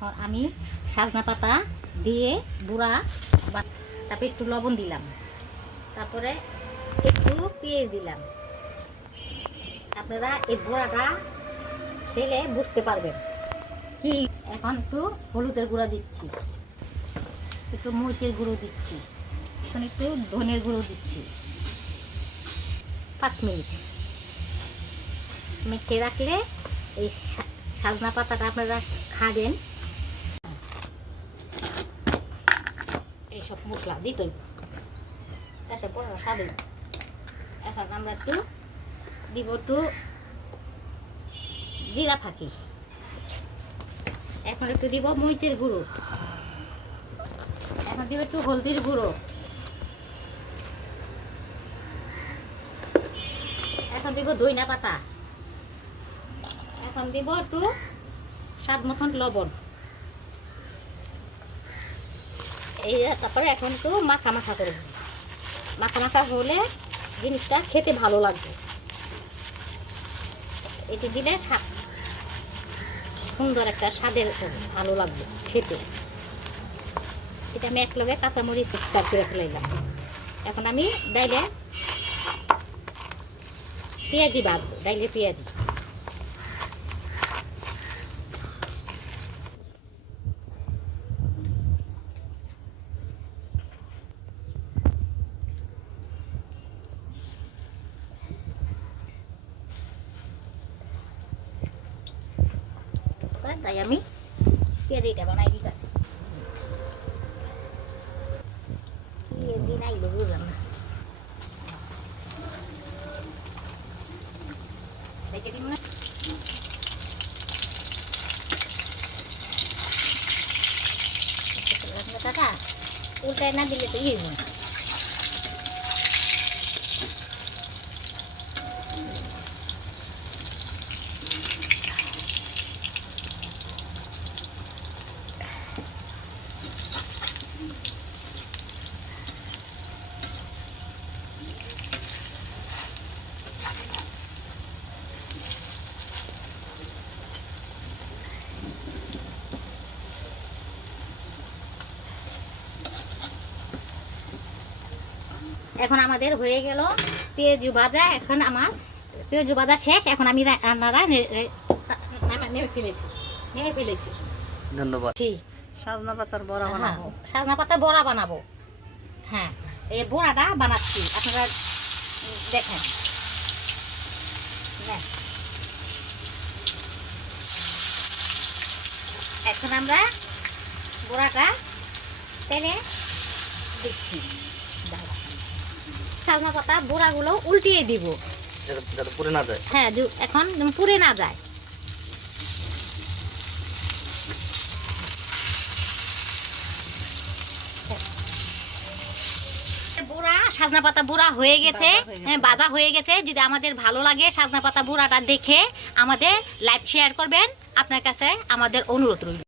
এখন আমি সাজনা পাতা দিয়ে বুড়া, তারপরে একটু লবণ দিলাম, তারপরে একটু পেঁয়াজ দিলাম। আপনারা এই বুড়াটা খেলে বুঝতে পারবেন কি। এখন একটু হলুদের গুঁড়া দিচ্ছি, একটু মরিচের গুঁড়ো দিচ্ছি, এখন একটু ধনের গুঁড়ো দিচ্ছি। 5 মিনিট মেখে রাখলে এই সাজনা পাতাটা আপনারা খাবেন। এইসব মশলা দিতই তারপর বড় স্বাদ। এখন আমরা একটু দিব একটু জিরা ফাঁকি, এখন একটু দিব মরিচের গুঁড়ো, এখন দিব একটু হলদির গুঁড়ো, এখন দিব ধইনা পাতা, এখন দিব একটু স্বাদ মতন লবণ। এই তারপরে এখন একটু মাখা মাখা করব, মাখা মাখা হলে জিনিসটা খেতে ভালো লাগবে। এটি দিলে স্বাদ সুন্দর একটা স্বাদের ভালো লাগবে খেতে। এটা আমি এক লগে কাঁচামরিচ মিক্সার করে ফেলাইলাম। এখন আমি ডাইলে পেঁয়াজি বাঁধবো, ডাইলে পেঁয়াজি। তাই আমি পেঁয়াজিটা বানাই দিতেছি। দিন আইলো বুঝলাম না, দেখে দিব না। কাকা উল্টায় না দিলে তো ইয়ে না। এখন আমাদের হয়ে গেল পেঁয়াজু ভাজা। এখন আমার পেঁয়াজু ভাজা শেষ। এখন আমি রান্নাটা নেমে ফেলেছি। ধন্যবাদ। সাজনা পাতার বড়া বানাবো, সাজনা পাতার বড়া বানাবো। হ্যাঁ, এই বড়াটা বানাচ্ছি, আপনারা দেখেন। এখন আমরা বড়াটা তেলে দিচ্ছি। সাজনা পাতা বড়াগুলো উল্টিয়ে দিব যাতে পুড়ে না যায়। হ্যাঁ, এখন পুড়ে না যায়। বুড়া সাজনা পাতা বুড়া হয়ে গেছে, বাজা হয়ে গেছে। যদি আমাদের ভালো লাগে সাজনা পাতা বুড়াটা দেখে আমাদের লাইভ শেয়ার করবেন। আপনার কাছে আমাদের অনুরোধ রইল।